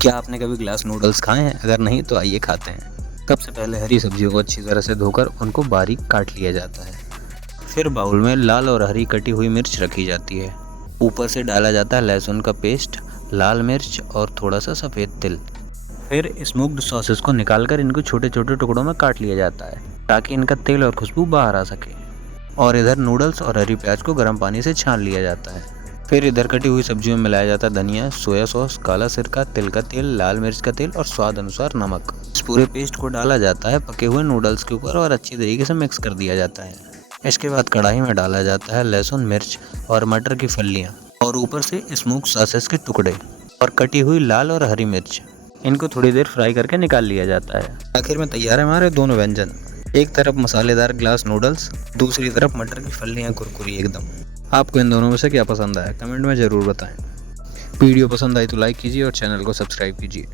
क्या आपने कभी ग्लास नूडल्स खाए हैं? अगर नहीं तो आइए खाते हैं। सबसे पहले हरी सब्जियों को अच्छी तरह से धोकर उनको बारीक काट लिया जाता है। फिर बाउल में लाल और हरी कटी हुई मिर्च रखी जाती है। ऊपर से डाला जाता है लहसुन का पेस्ट, लाल मिर्च और थोड़ा सा सफ़ेद तिल। फिर स्मोक्ड सॉसेस को निकालकर इनको छोटे छोटे टुकड़ों में काट लिया जाता है ताकि इनका तेल और खुशबू बाहर आ सके। और इधर नूडल्स और हरी प्याज को गर्म पानी से छान लिया जाता है। फिर इधर कटी हुई सब्जियों में मिलाया जाता है धनिया, सोया सॉस, काला सिरका, तिल का तेल, लाल मिर्च का तेल और स्वाद अनुसार नमक। इस पूरे पेस्ट को डाला जाता है पके हुए नूडल्स के ऊपर और अच्छी तरीके से मिक्स कर दिया जाता है। इसके बाद कढ़ाई में डाला जाता है लहसुन, मिर्च और मटर की फलियाँ और ऊपर से स्मोक सॉसेस के टुकड़े और कटी हुई लाल और हरी मिर्च। इनको थोड़ी देर फ्राई करके निकाल लिया जाता है। आखिर में तैयार है हमारे दोनों व्यंजन। एक तरफ मसालेदार ग्लास नूडल्स, दूसरी तरफ मटर की फलियाँ कुरकुरी एकदम। आपको इन दोनों में से क्या पसंद आया कमेंट में ज़रूर बताएं। वीडियो पसंद आई तो लाइक कीजिए और चैनल को सब्सक्राइब कीजिए।